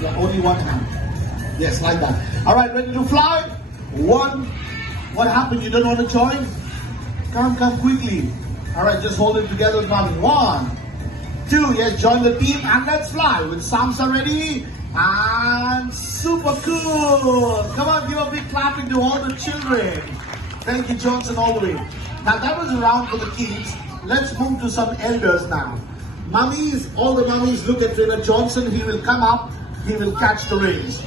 Yeah, only one hand. Yes, like that. All right, ready to fly? One. What happened? You don't want to join? Come quickly. All right, just hold it together with mommy. 1, 2. Yes, join the team and let's fly. With Samsa ready and super cool. Come on, give a big clapping to all the children. Thank you, Johnson, all the way. Now that was a round for the kids. Let's move to some elders now. Mummies, all the mummies, look at Trainer Johnson. He will come up. He will catch the reins.